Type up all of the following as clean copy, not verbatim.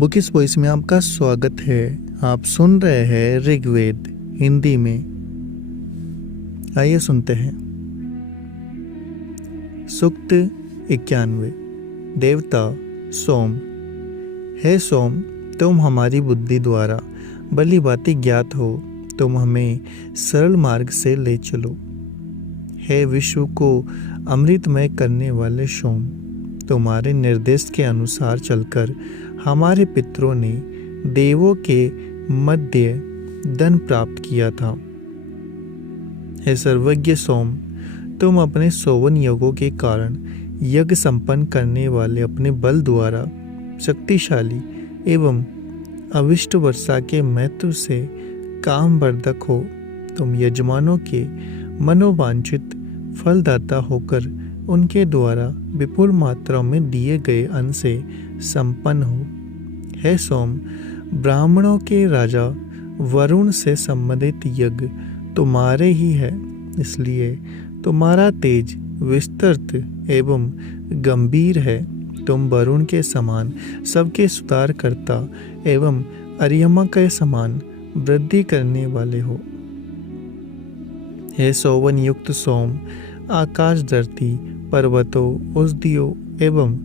Bookish voice में आपका स्वागत है। आप सुन रहे हैं ऋग्वेद हिंदी में। आइए सुनते हैं। सूक्त 91। देवता सोम। हे सोम, तुम हमारी बुद्धि द्वारा भली भांति ज्ञात हो, तुम हमें सरल मार्ग से ले चलो। हे विश्व को अमृतमय करने वाले सोम, तुम्हारे निर्देश के अनुसार चलकर हमारे पितरों ने देवों के मध्य धन प्राप्त किया था। हे सर्वज्ञ सोम, तुम अपने 51 यज्ञों के कारण यज्ञ संपन्न करने वाले अपने बल द्वारा शक्तिशाली एवं अविष्ट वर्षा के महत्व से कामवर्धक हो। तुम यजमानों के मनोवांछित फलदाता होकर उनके द्वारा विपुल मात्रा में दिए गए अन्न से संपन्न हो। हे सोम, ब्राह्मणों के राजा वरुण से संबंधित यज्ञ तुम्हारे ही है, इसलिए तुम्हारा तेज विस्तृत एवं गंभीर है। तुम वरुण के समान सबके सुधार करता एवं अर्यमा के समान वृद्धि करने वाले हो। हे 51 युक्त सोम, आकाश, धरती, पर्वतों, औषधियों एवं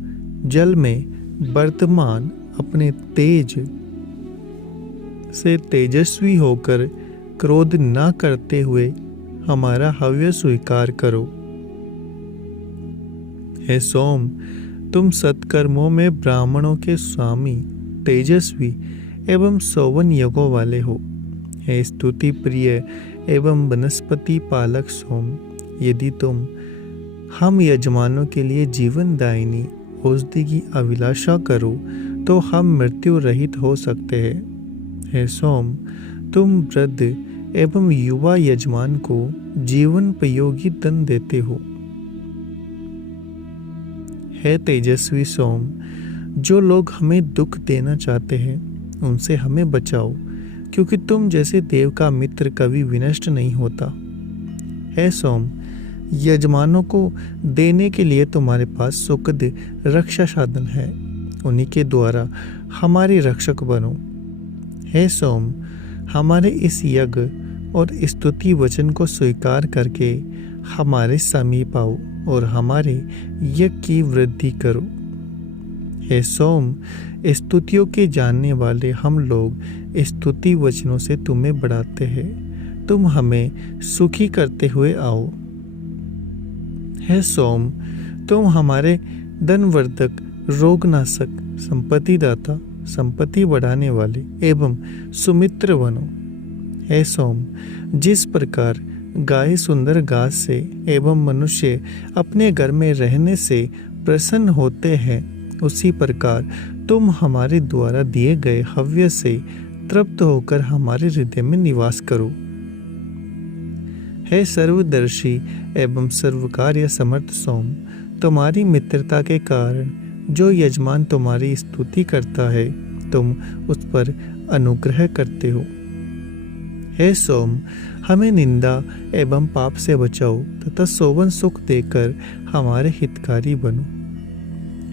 जल में वर्तमान अपने तेज से तेजस्वी होकर क्रोध न करते हुए हमारा हव्य स्वीकार करो। हे सोम, तुम सत्कर्मों में ब्राह्मणों के स्वामी, तेजस्वी एवं 51 यज्ञों वाले हो। हे स्तुति प्रिय एवं वनस्पति पालक सोम, यदि तुम हम यजमानों के लिए जीवनदायिनी औषधि की अभिलाषा करो तो हम मृत्यु रहित हो सकते हैं। हे सोम, तुम वृद्ध एवं युवा यजमान को जीवनोपयोगी धन देते हो। हे तेजस्वी सोम, जो लोग हमें दुख देना चाहते हैं उनसे हमें बचाओ, क्योंकि तुम जैसे देव का मित्र कभी विनष्ट नहीं होता। हे सोम, यजमानों को देने के लिए तुम्हारे पास सुखद रक्षा साधन है, उन्हीं के द्वारा हमारे रक्षक बनो। हे सोम, हमारे इस यज्ञ और स्तुति वचन को स्वीकार करके हमारे समीप आओ और हमारे यज्ञ की वृद्धि करो। हे सोम, स्तुतियों के जानने वाले हम लोग स्तुति वचनों से तुम्हें बढ़ाते हैं, तुम हमें सुखी करते हुए आओ। हे सोम, तुम हमारे धनवर्धक, रोगनाशक, संपत्ति दाता, संपत्ति बढ़ाने वाले एवं सुमित्र बनो। हे सोम, जिस प्रकार गाय सुंदर घास से एवं मनुष्य अपने घर में रहने से प्रसन्न होते हैं, उसी प्रकार तुम हमारे द्वारा दिए गए हव्य से तृप्त होकर हमारे हृदय में निवास करो। हे सर्वदर्शी एवं सर्वकार्य समर्थ सोम, तुम्हारी मित्रता के कारण जो यजमान तुम्हारी स्तुति करता है, तुम उस पर अनुग्रह करते हो। हे सोम, हमें निंदा एवं पाप से बचाओ तथा सोवन सुख देकर हमारे हितकारी बनो।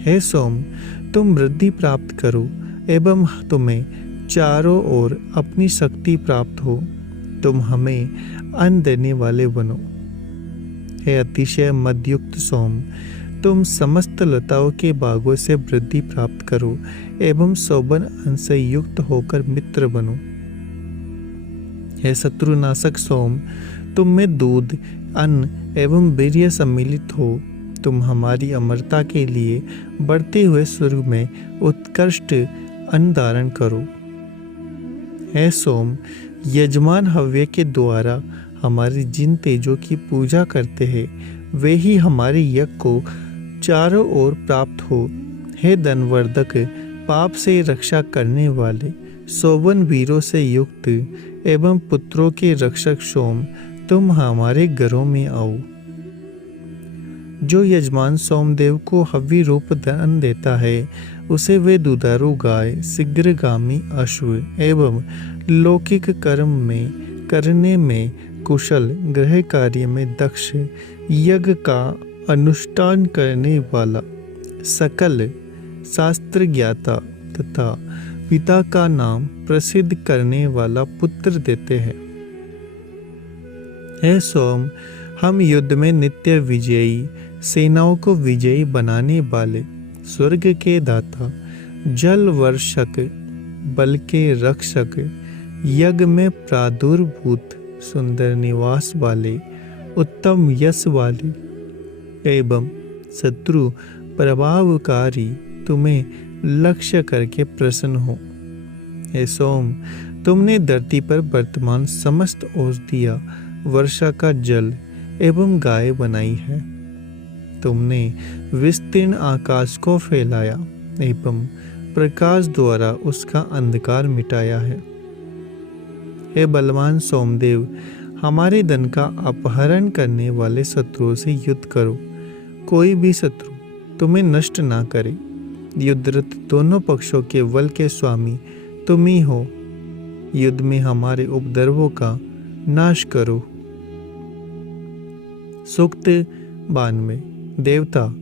हे सोम, तुम वृद्धि प्राप्त करो एवं तुम्हें चारों ओर अपनी शक्ति प्राप्त हो, तुम हमें अन्न देने वाले बनो। हे अतिशय मदयुक्त सोम, तुम समस्त लताओं के बागों से वृद्धि प्राप्त करो एवं 51 अन्न से युक्त होकर मित्र बनो। हे शत्रुनाशक सोम, तुम में दूध, अन्न एवं वीर्य सम्मिलित हो, तुम हमारी अमरता के लिए बढ़ते हुए स्वर्ग में उत्कृष्ट अन्न धारण करो। हे सोम, यजमान हव्य के द्वारा हमारे जिन तेजों की पूजा करते हैं, वे ही हमारे यज्ञ को चारों ओर प्राप्त हो। हे धनवर्धक, पाप से रक्षा करने वाले, 51 वीरों से युक्त एवं पुत्रों के रक्षक सोम, तुम हमारे घरों में आओ। जो यजमान सोमदेव को हव्य रूप धन देता है, उसे वे दुधारू गाय, शीघ्रगामी अश्व एवं लौकिक कर्म में करने में कुशल, गृह कार्य में दक्ष, यज्ञ का अनुष्ठान करने वाला, सकल शास्त्र ज्ञाता तथा पिता का नाम प्रसिद्ध करने वाला पुत्र देते हैं। हे सोम, हम युद्ध में नित्य विजयी, सेनाओं को विजयी बनाने वाले, स्वर्ग के दाता, जल वर्षक, बल के रक्षक, यज्ञ में प्रादुर्भूत, सुंदर निवास वाले, उत्तम यश वाले एवं शत्रु प्रभावकारी, तुम्हें लक्ष्य करके प्रसन्न हो। हे सोम, तुमने धरती पर वर्तमान समस्त औषधियाँ, वर्षा का जल एवं गाय बनाई है। तुमने विस्तीर्ण आकाश को फैलाया एवं प्रकाश द्वारा उसका अंधकार मिटाया है। हे बलवान सोमदेव, हमारे धन का अपहरण करने वाले शत्रुओं से युद्ध करो। कोई भी शत्रु तुम्हें नष्ट ना करे। युद्धरत दोनों पक्षों के बल के स्वामी तुम ही हो। युद्ध में हमारे उपद्रवों का नाश करो। सूक्त 92। देवता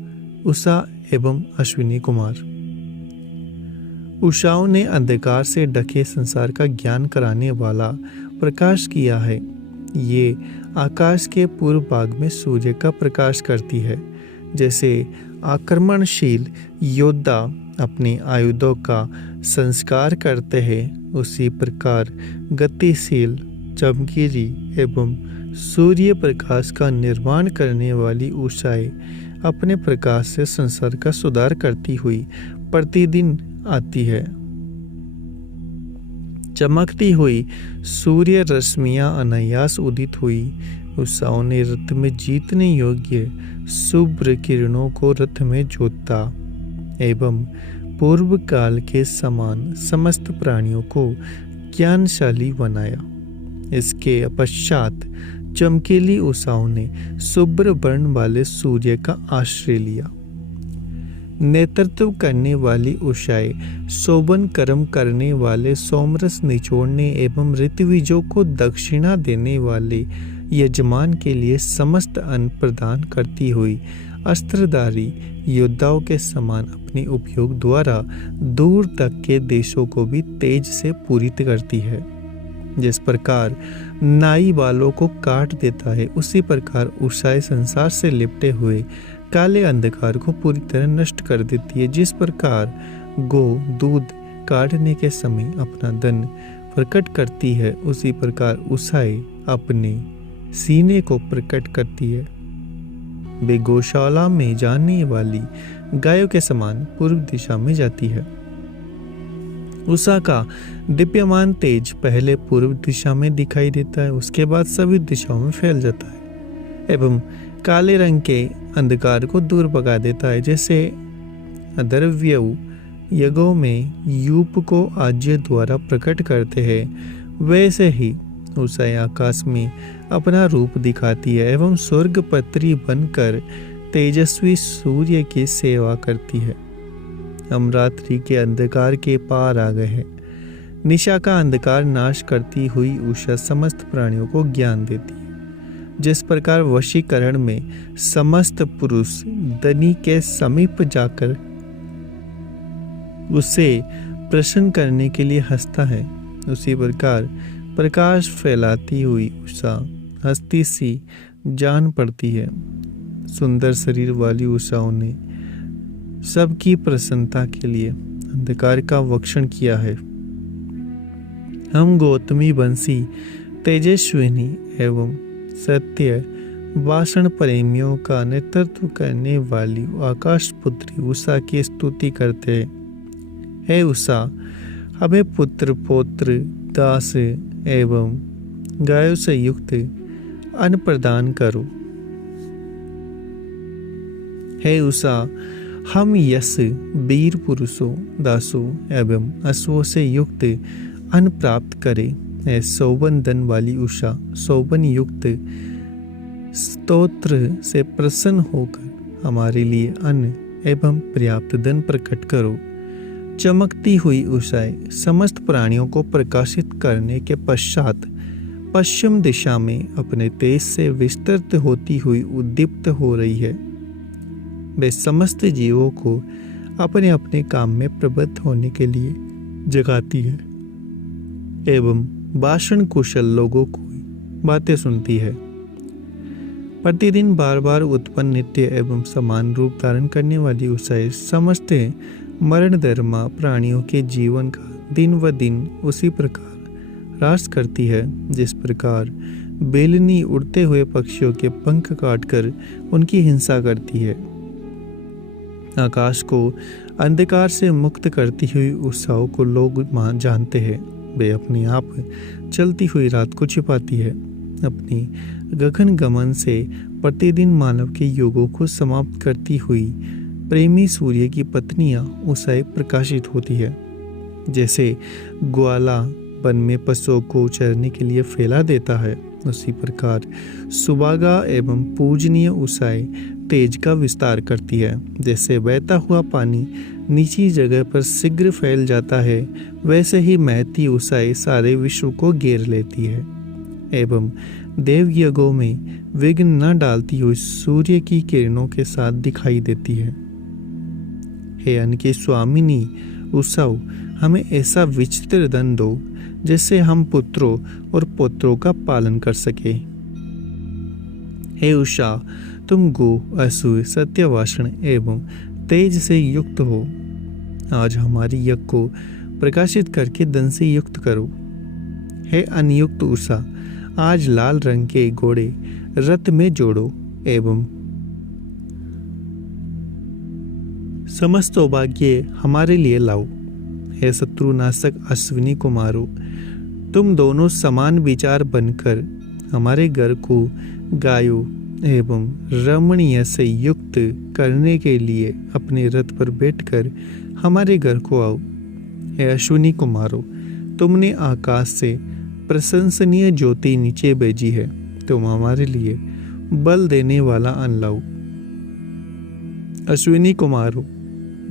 उषा एवं अश्विनी कुमार। उषाओं ने अंधकार से ढके संसार का ज्ञान कराने वाला प्रकाश किया है। ये आकाश के पूर्व भाग में सूर्य का प्रकाश करती है। जैसे आक्रमणशील योद्धा अपने आयुधों का संस्कार करते हैं, उसी प्रकार गतिशील, चमकीली एवं सूर्य प्रकाश का निर्माण करने वाली उषाएं अपने प्रकाश से संसार का सुधार करती हुई प्रतिदिन आती है। चमकती हुई सूर्य रश्मियां अनायास उदित हुई उषाओं ने रथ में जीतने योग्य शुभ्र किरणों को रथ में जोता एवं पूर्व काल के समान समस्त प्राणियों को ज्ञानशाली बनाया। इसके पश्चात चमकीली उषाओं ने शुभ्र वर्ण वाले सूर्य का आश्रय लिया। नेतृत्व करने वाली उषाएं शोभन कर्म करने वाले सोमरस निचोड़ने एवं ऋत्विजों को दक्षिणा देने वाले यजमान के लिए समस्त अन्न प्रदान करती हुई अस्त्रधारी योद्धाओं के समान अपने उपयोग द्वारा दूर तक के देशों को भी तेज से पूरित करती है। जिस प्रकार नाई बालों को काट देता है, उसी प्रकार उषाएं संसार से लिपटे हुए काले अंधकार को पूरी तरह नष्ट कर देती है। जिस प्रकार गौ दूध काटने के समय अपना दंड प्रकट करती है, उसी प्रकार उषाएं अपने सीने को प्रकट करती है। वे गौशाला में जाने वाली गायों के समान पूर्व दिशा में जाती है। उषा का दीप्यमान तेज पहले पूर्व दिशा में दिखाई देता है, उसके बाद सभी दिशाओं में फैल जाता है एवं काले रंग के अंधकार को दूर भगा देता है। जैसे अद्रव्यु यज्ञों में यूप को आज्य द्वारा प्रकट करते हैं, वैसे ही उषाएं आकाश में अपना रूप दिखाती है एवं स्वर्गपत्री बनकर तेजस्वी सूर्य की सेवा करती है। हम रात्रि के अंधकार के पार आ गए हैं। निशा का अंधकार नाश करती हुई उषा समस्त प्राणियों को ज्ञान देती है। जिस प्रकार वशीकरण में समस्त पुरुष धनी के समीप जाकर उसे प्रसन्न करने के लिए हंसता है, उसी प्रकार प्रकाश फैलाती हुई उषा हस्ती सी जान पड़ती है। सुंदर शरीर वाली उषाओं ने सबकी प्रसन्नता के लिए अंधकार का वक्षण किया है। हम गौतमी बंसी तेजस्विनी एवं सत्य वासण प्रेमियों का नेतृत्व करने वाली आकाश पुत्री उषा की स्तुति करते हैं। हे उषा, हमें पुत्र पौत्र दास एवं गायों से युक्त अन्न प्रदान करो। हे उषा, हम यश वीर पुरुषों दासों एवं अश्वों से युक्त अन्न प्राप्त करें। है शोभन धन वाली उषा, शोभन युक्त स्तोत्र से प्रसन्न होकर हमारे लिए अन्न एवं पर्याप्त धन प्रकट करो। चमकती हुई उषाएं समस्त प्राणियों को प्रकाशित करने के पश्चात पश्चिम दिशा में अपने तेज से विस्तृत होती हुई उद्दीप्त हो रही है। वे समस्त जीवों को अपने अपने काम में प्रबद्ध होने के लिए जगाती है एवं भाषण कुशल लोगों को बातें सुनती है। प्रतिदिन बार बार उत्पन्न नित्य एवं समान रूप धारण करने वाली उषा समस्त मरण धर्मा प्राणियों के जीवन का दिन व दिन उसी प्रकार ह्रास करती है जिस प्रकार बेलनी उड़ते हुए पक्षियों के पंख काटकर उनकी हिंसा करती है। आकाश को अंधकार से मुक्त करती हुई उषाओं को लोग जानते हैं। वे अपने आप चलती हुई रात को छिपाती है। अपनी गगन गमन से प्रतिदिन मानव के युगों को समाप्त करती हुई प्रेमी सूर्य की पत्नियां उषाएं प्रकाशित होती है। जैसे ग्वाला वन में पशुओं को चरने के लिए फैला देता है, उसी प्रकार सुबागा एवं पूजनीय उषाएं तेज का विस्तार करती है। जैसे बहता हुआ पानी नीची जगह पर शीघ्र फैल जाता है, वैसे ही महती उषाएं सारे विश्व को घेर लेती है एवं देवयज्ञों में विघ्न न डालती हुई सूर्य की किरणों के साथ दिखाई देती है। हे अन्न के स्वामिनी उषाओं, हमें ऐसा विचित्र धन दो जिससे हम पुत्रों और पौत्रों का पालन कर सके। हे उषा, तुम गो असुर सत्यवाषण एवं तेज से युक्त हो। आज हमारी यज्ञ को प्रकाशित करके धन से युक्त करो। हे अनियुक्त उषा, आज लाल रंग के घोड़े रथ में जोड़ो एवं समस्त सौभाग्य हमारे लिए लाओ। हे शत्रुनाशक अश्विनी कुमारों, तुम दोनों समान विचार बनकर हमारे घर को गायों एवं रमणीय से युक्त करने के लिए अपने रथ पर बैठकर हमारे घर को आओ। हे अश्विनी कुमारों, तुमने आकाश से प्रशंसनीय ज्योति नीचे भेजी है। तुम हमारे लिए बल देने वाला अन्न लाओ। अश्विनी कुमारों,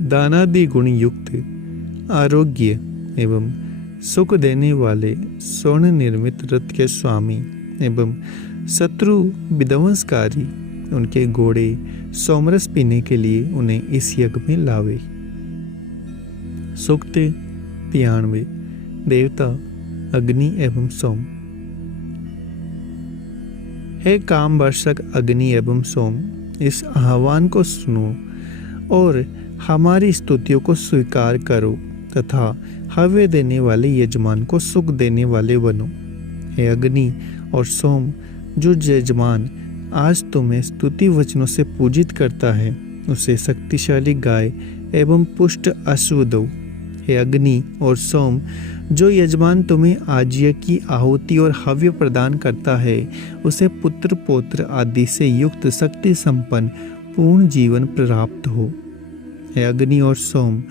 दानादि गुण युक्त आरोग्य एवं सुख देने वाले स्वर्ण निर्मित रथ के स्वामी एवं शत्रु विध्वंसकारी उनके घोड़े सोमरस पीने के लिए उन्हें इस यज्ञ में लावे। सूक्त 93। देवता अग्नि एवं सोम। हे काम वर्षक अग्नि एवं सोम, इस आह्वान को सुनो और हमारी स्तुतियों को स्वीकार करो तथा हव्य देने वाले यजमान को सुख देने वाले बनो। हे अग्नि और सोम, जो यजमान आज तुम्हें स्तुति वचनों से पूजित करता है, उसे शक्तिशाली गाय एवं पुष्ट अश्व दो। हे अग्नि और सोम, जो यजमान तुम्हें आज्य की आहुति और हव्य प्रदान करता है, उसे पुत्र पौत्र आदि से युक्त शक्ति संपन्न पूर्ण जीवन प्राप्त हो। हे अग्नि और सोम,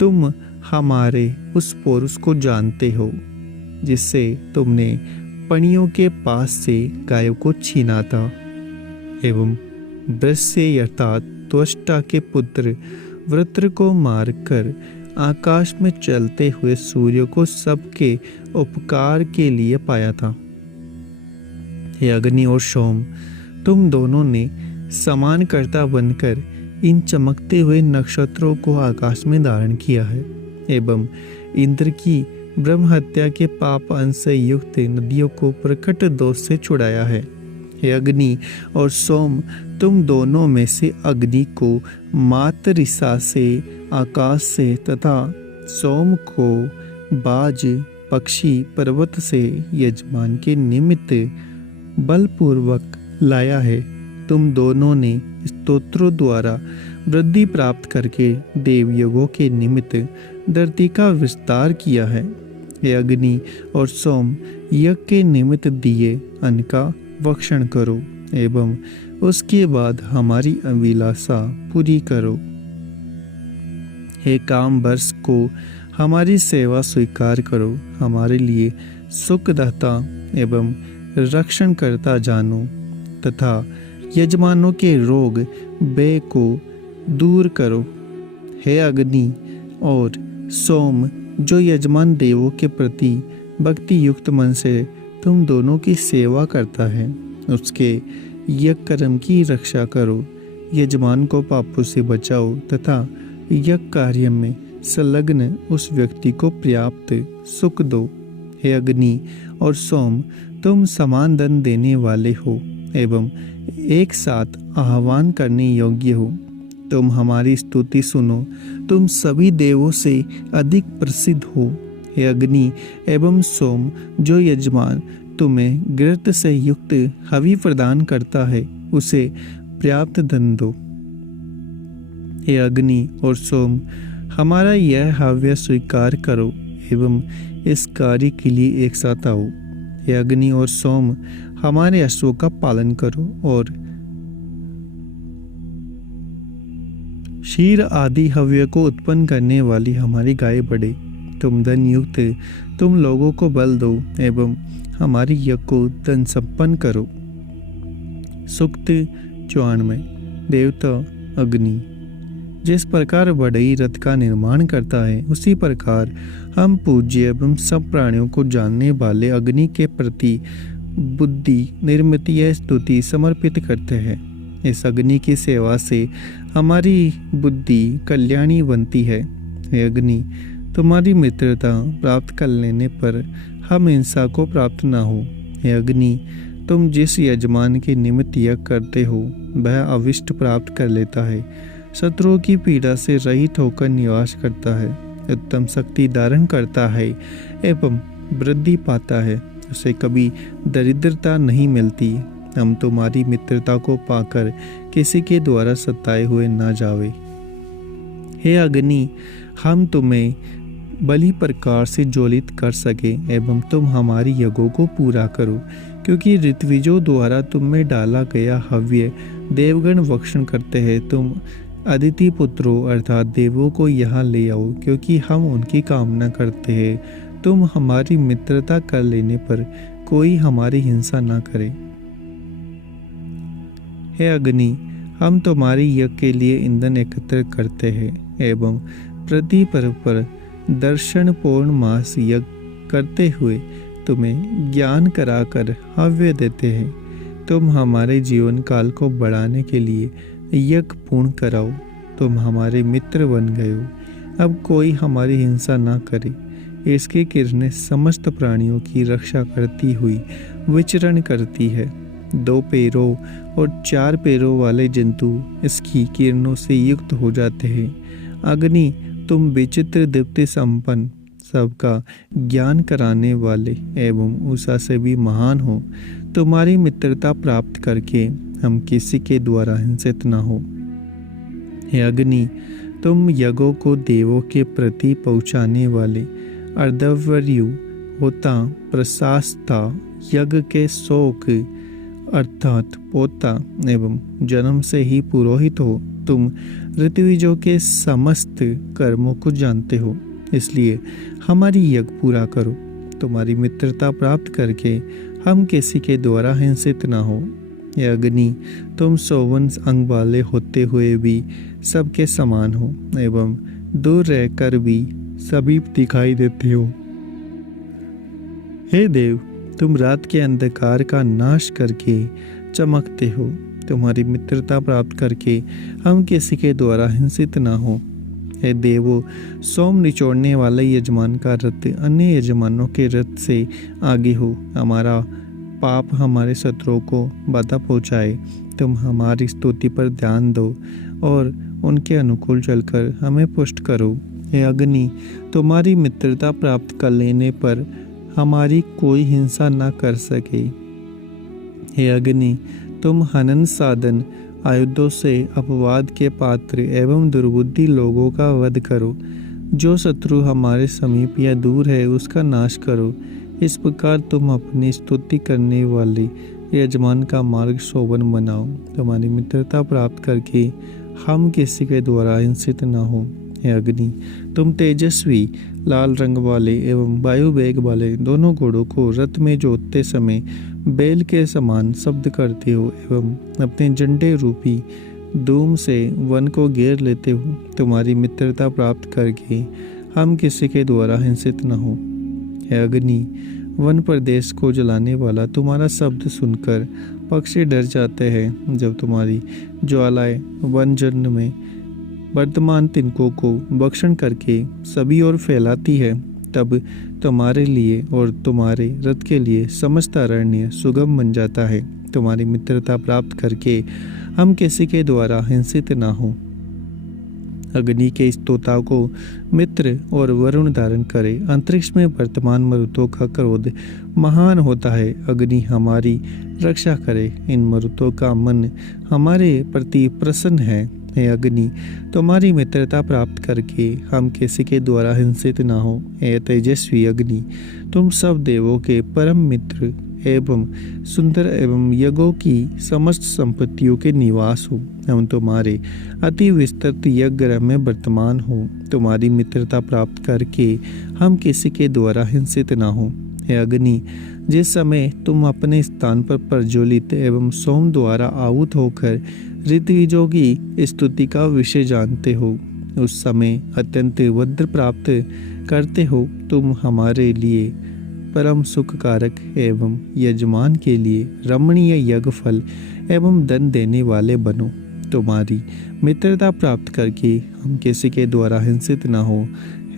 तुम हमारे उस पौरुष को जानते हो जिससे तुमने पणियों के पास से गायों को छीना था एवं दृश्य अर्थात त्वष्टा के पुत्र वृत्र को मारकर आकाश में चलते हुए सूर्य को सबके उपकार के लिए पाया था। हे अग्नि और सोम, तुम दोनों ने समानकर्ता बनकर इन चमकते हुए नक्षत्रों को आकाश में धारण किया है एवं इंद्र की ब्रह्म हत्या के पाप अंश से युक्त नदियों को प्रकट दोष से छुड़ाया है। हे अग्नि और सोम, तुम दोनों में से अग्नि को मातरिसा से आकाश से तथा सोम को बाज पक्षी पर्वत से यजमान के निमित्त बलपूर्वक लाया है। तुम दोनों ने स्तोत्रों द्वारा वृद्धि प्राप्त करके देवयज्ञों के निमित्त धरती का विस्तार किया है। हे अग्नि और सोम, यज्ञ के निमित्त दिए अन्न का भक्षण करो एवं उसके बाद हमारी अभिलाषा पूरी करो। हे काम वर्ष को हमारी सेवा स्वीकार करो, हमारे लिए सुखदाता एवं रक्षणकर्ता जानो तथा यजमानों के रोग भय को दूर करो। हे अग्नि और सोम, जो यजमान देवों के प्रति भक्ति युक्त मन से तुम दोनों की सेवा करता है, उसके यज्ञ कर्म की रक्षा करो। यजमान को पापों से बचाओ तथा यज्ञ कार्य में संलग्न उस व्यक्ति को पर्याप्त सुख दो। हे अग्नि और सोम, तुम समान दंड देने वाले हो एवं एक साथ आह्वान करने योग्य हो। तुम हमारी स्तुति सुनो, तुम सभी देवों से अधिक प्रसिद्ध हो। हे अग्नि एवं सोम, जो यजमान तुम्हें घृत से युक्त हवि प्रदान करता है, उसे पर्याप्त दंड दो। हे अग्नि और सोम, हमारा यह हव्य स्वीकार करो एवं इस कार्य के लिए एक साथ आओ। हे अग्नि और सोम, हमारे अश्वों का पालन करो और क्षीर आदि हव्य को उत्पन्न करने वाली हमारी गाय बढ़े। तुम धन युक्त तुम लोगों को बल दो एवं हमारी यज्ञ को धन संपन्न करो। सूक्त 94। देवता अग्नि जिस प्रकार बढ़ई रथ का निर्माण करता है, उसी प्रकार हम पूज्य एवं सब प्राणियों को जानने वाले अग्नि के प्रति बुद्धि निर्मितीय स्तुति समर्पित करते हैं। इस अग्नि की सेवा से हमारी बुद्धि कल्याणी बनती है। हे अग्नि, तुम्हारी मित्रता प्राप्त कर लेने पर हम हिंसा को प्राप्त न हो। हे अग्नि, तुम जिस यजमान के निमित्त यज्ञ करते हो, वह अविष्ट प्राप्त कर लेता है, शत्रुओं की पीड़ा से रहित होकर निवास करता है, उत्तम शक्ति धारण करता है एवं वृद्धि पाता है। उसे कभी दरिद्रता नहीं मिलती। हम तुम्हारी मित्रता को पाकर किसी के द्वारा सताए हुए न जावे। हे अग्नि, हम तुम्हें बलि प्रकार से ज्वलित कर सके एवं तुम हमारी यज्ञों को पूरा करो, क्योंकि ऋत्विजों द्वारा तुम में डाला गया हव्य देवगण भक्षण करते हैं। तुम अदिति पुत्रों अर्थात देवों को यहाँ ले आओ, क्योंकि हम उनकी कामना करते हैं। तुम हमारी मित्रता कर लेने पर कोई हमारी हिंसा न करे। हे अग्नि, हम तुम्हारी यज्ञ के लिए ईंधन एकत्र करते हैं एवं प्रति पर्व पर दर्शन पूर्णमास यज्ञ करते हुए तुम्हें ज्ञान कराकर हव्य देते हैं। तुम हमारे जीवन काल को बढ़ाने के लिए यज्ञ पूर्ण कराओ। तुम हमारे मित्र बन गए हो, अब कोई हमारी हिंसा ना करे। इसकी किरणें समस्त प्राणियों की रक्षा करती हुई विचरण करती है। 2 पैरों और 4 पैरों वाले जंतु इसकी किरणों से युक्त हो जाते हैं। अग्नि, तुम विचित्र दीप्ति संपन्न सबका ज्ञान कराने वाले एवं उषा से भी महान हो। तुम्हारी मित्रता प्राप्त करके हम किसी के द्वारा हिंसित न हो। हे अग्नि, तुम यज्ञों को देवों के प्रति पहुँचाने वाले अर्धवर्यु होता प्रशास्ता यज्ञ के शोक अर्थात पोता एवं जन्म से ही पुरोहित हो। तुम ऋत्विजों के समस्त कर्मों को जानते हो, इसलिए हमारी यज्ञ पूरा करो। तुम्हारी मित्रता प्राप्त करके हम किसी के द्वारा हिंसित न हो। ये अग्नि, तुम 54 अंग वाले होते हुए भी सबके समान हो एवं दूर रहकर भी सभी दिखाई देते हो। हे देव, तुम रात के अंधकार का नाश करके चमकते हो। तुम्हारी मित्रता प्राप्त करके हम किसी के द्वारा हिंसित ना हो। हे देवो, सोम निचोड़ने वाले यजमान का रथ अन्य यजमानों के रथ से आगे हो। हमारा पाप हमारे शत्रुओं को बाधा पहुँचाए। तुम हमारी स्तुति पर ध्यान दो और उनके अनुकूल चलकर हमें पुष्ट करो। हे अग्नि, तुम्हारी मित्रता प्राप्त कर लेने पर हमारी कोई हिंसा न कर सके। हे अग्नि, तुम हनन साधन आयुधों से अपवाद के पात्र एवं दुर्बुद्धि लोगों का वध करो। जो शत्रु हमारे समीप या दूर है उसका नाश करो। इस प्रकार तुम अपनी स्तुति करने वाले यजमान का मार्ग शोभन बनाओ। तुम्हारी मित्रता प्राप्त करके हम किसी के द्वारा हिंसित न हो। हे अग्नि, तुम तेजस्वी लाल रंग वाले एवं वायु वेग वाले दोनों घोड़ों को रथ में जोतते समय बैल के समान शब्द करते हो एवं अपने झंडे रूपी धूम से वन को घेर लेते हो। तुम्हारी मित्रता प्राप्त करके हम किसी के द्वारा हिंसित न हो। हे अग्नि, वन प्रदेश को जलाने वाला तुम्हारा शब्द सुनकर पक्षी डर जाते हैं। जब तुम्हारी ज्वालाएं वन जन में वर्तमान तिनकों को भक्षण करके सभी ओर फैलाती है, तब तुम्हारे लिए और तुम्हारे रथ के लिए समस्त अरण्य सुगम बन जाता है। तुम्हारी मित्रता प्राप्त करके हम किसी के द्वारा हिंसित ना हो। अग्नि के इस तोता को मित्र और वरुण धारण करे। अंतरिक्ष में वर्तमान मरुतों का क्रोध महान होता है। अग्नि हमारी रक्षा करे। इन मरुतों का मन हमारे प्रति प्रसन्न है। हे अग्नि, तुम्हारी मित्रता प्राप्त करके हम किसी के द्वारा हिंसित ना हो। हे तेजस्वी अग्नि, तुम सब देवों के परम मित्र एवं सुंदर एवं यज्ञों की समस्त संपत्तियों के निवास हो। हम तुम्हारे अति विस्तृत यज्ञ में वर्तमान हो। तुम्हारी मित्रता प्राप्त करके हम किसी के द्वारा हिंसित ना हो। हे अग्नि, जिस समय तुम अपने स्थान पर प्रज्वलित एवं सोम द्वारा आहूत होकर ऋत्विजों की स्तुति का विषय जानते हो, उस समय अत्यंत वज्र प्राप्त करते हो। तुम हमारे लिए परम सुखकारक एवं यजमान के लिए रमणीय यज्ञ फल एवं धन देने वाले बनो। तुम्हारी मित्रता प्राप्त करके हम किसी के द्वारा हिंसित न हो।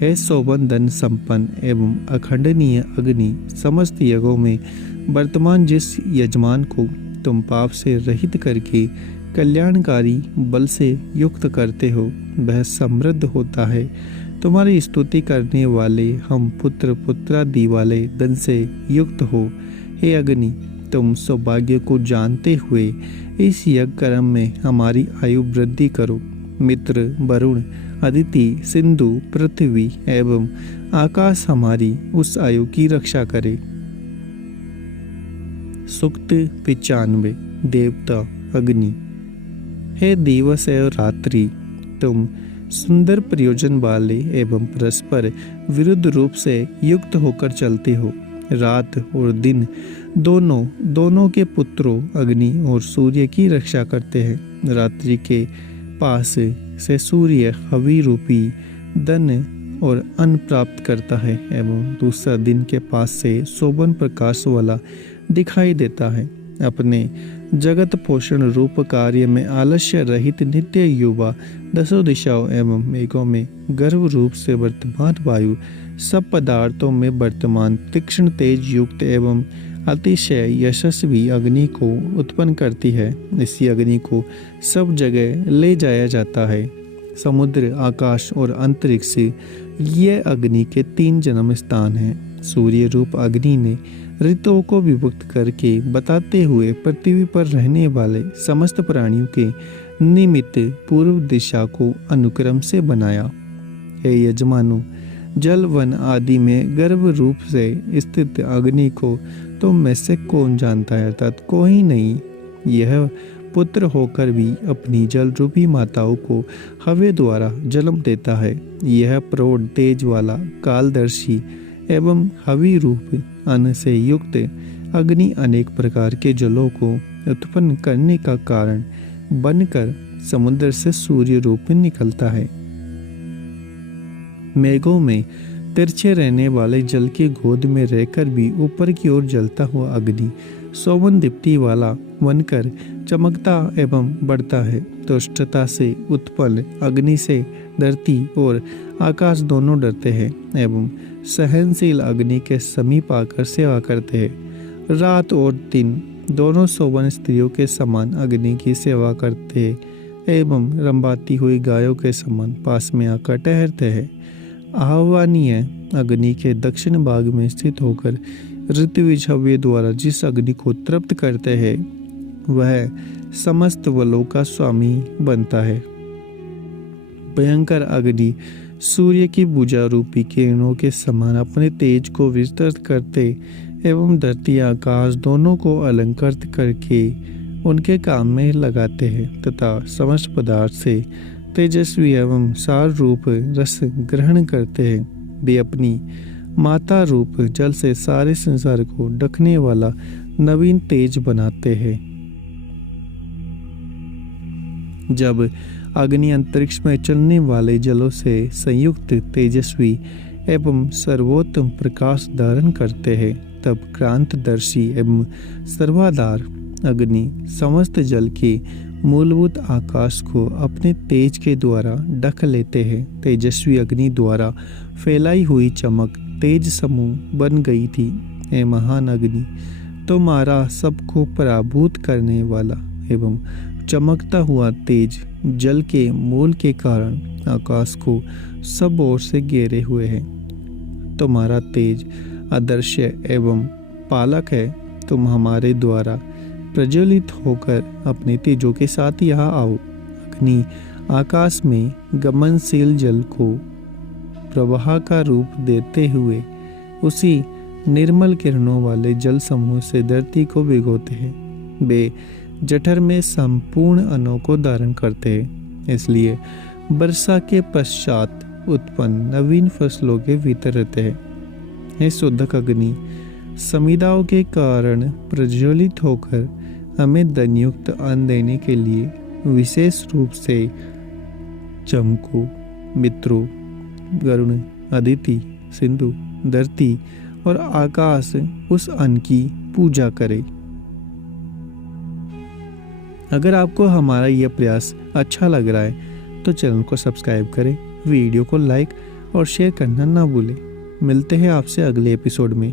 हे शोभन धन संपन्न एवं अखंडनीय अग्नि, समस्त यज्ञों में वर्तमान जिस यजमान को तुम पाप से रहित करके कल्याणकारी बल से युक्त करते हो, वह समृद्ध होता है। तुम्हारी स्तुति करने वाले हम पुत्र पुत्रादि वाले धन से युक्त हो। हे अग्नि, तुम सौभाग्य को जानते हुए इस यज्ञ कर्म में हमारी आयु वृद्धि करो। मित्र वरुण, अदिति, सिंधु, पृथ्वी एवं आकाश हमारी उस आयु की रक्षा करे। सूक्त 95। देवता अग्नि। हे दिवस एवं रात्रि, तुम सुंदर प्रयोजन वाले एवं परस्पर विरुद्ध रूप से युक्त होकर चलते हो। रात और दिन दोनों के पुत्रों अग्नि और सूर्य की रक्षा करते हैं। रात्रि के पास से सूर्य हवि रूपी धन और अन्न प्राप्त करता है एवं दूसरा दिन के पास से शोभन प्रकाश वाला दिखाई देता है। अपने जगत पोषण रूप कार्य में आलस्य रहित नित्य युवा दसों दिशाओं एवं मेघों में गर्व रूप से वर्तमान वायु सब पदार्थों में वर्तमान तीक्ष्ण तेज युक्त एवं अतिशय यशस्वी अग्नि को उत्पन्न करती है। इसी अग्नि को सब जगह ले जाया जाता है। समुद्र, आकाश और अंतरिक्ष ये अग्नि के 3 जन्म स्थान हैं। सूर्य रूप अग्नि ने ऋतुओं को विभक्त करके बताते हुए पृथ्वी पर रहने वाले समस्त प्राणियों के निमित्त पूर्व दिशा को अनुक्रम से बनाया। हे यजमानो, जल, वन आदि में गर्भ रूप से स्थित अग्नि को तुम में से कौन जानता है? अर्थात कोई नहीं। यह पुत्र होकर भी अपनी जल रूपी माताओं को हवे द्वारा जन्म देता है। यह प्रौढ़ तेज वाला कालदर्शी एवं हवि रूप अन्न से युक्त अग्नि अनेक प्रकार के जलों को उत्पन्न करने का कारण बनकर समुद्र से सूर्य रूप में निकलता है। मेघों में तिरछे रहने वाले जल की गोद में रहकर भी ऊपर की ओर जलता हुआ अग्नि शोभन दीप्ति वाला बनकर चमकता एवं बढ़ता है। दुष्टता से उत्पन्न अग्नि से धरती और आकाश दोनों डरते हैं एवं सहनशील अग्नि के समीप आकर सेवा करते हैं। रात और दिन दोनों शोभन स्त्रियों के समान अग्नि की सेवा करते हैं एवं रंबाती हुई गायों के समान पास में आकर ठहरते हैं। आह्वानीय अग्नि के दक्षिण भाग में स्थित होकर ऋत्विज हव्य द्वारा जिस अग्नि को तृप्त करते हैं, वह समस्त बलों का स्वामी बनता है। भयंकर अग्नि सूर्य की भुजा रूपी किरणों के समान अपने तेज को विस्तृत करते एवं धरती आकाश दोनों को अलंकृत करके उनके काम में लगाते हैं तथा समस्त पदार्थ से तेजस्वी एवं सार रूप रस ग्रहण करते हैं। वे अपनी माता रूप जल से सारे संसार को ढकने वाला नवीन तेज बनाते हैं। जब अग्नि अंतरिक्ष में चलने वाले जलों से संयुक्त तेजस्वी एवं सर्वोत्तम प्रकाश धारण करते हैं, तब क्रांतदर्शी एवं सर्वाधार अग्नि समस्त जल के मूलभूत आकाश को अपने तेज के द्वारा ढक लेते हैं। तेजस्वी अग्नि द्वारा फैलाई हुई चमक तेज समूह बन गई थी। हे महान अग्नि, तुम्हारा सबको पराभूत करने वाला एवं चमकता हुआ तेज जल के मूल के कारण आकाश को सब ओर से घेरे हुए है। तुम्हारा तेज अदृश्य एवं पालक है। तुम हमारे द्वारा प्रज्वलित होकर अपने तेजों के साथ यहाँ आओ। अग्नि आकाश में गमनशील जल को प्रवाह का रूप देते हुए उसी निर्मल किरणों वाले जल समूह से धरती को भिगोते हैं। वे जठर में संपूर्ण अणुओं को धारण करते हैं, इसलिए वर्षा के पश्चात उत्पन्न नवीन फसलों के भीतर रहते हैं। हे शुद्धक अग्नि, समिदाओं के कारण प्रज्वलित होकर हमें धनयुक्त अन्न देने के लिए विशेष रूप से चमको, मित्रों, गरुण, अदिति, सिंधु, धरती और आकाश उस अन्न की पूजा करे। अगर आपको हमारा यह प्रयास अच्छा लग रहा है तो चैनल को सब्सक्राइब करें, वीडियो को लाइक और शेयर करना ना भूलें। मिलते हैं आपसे अगले एपिसोड में।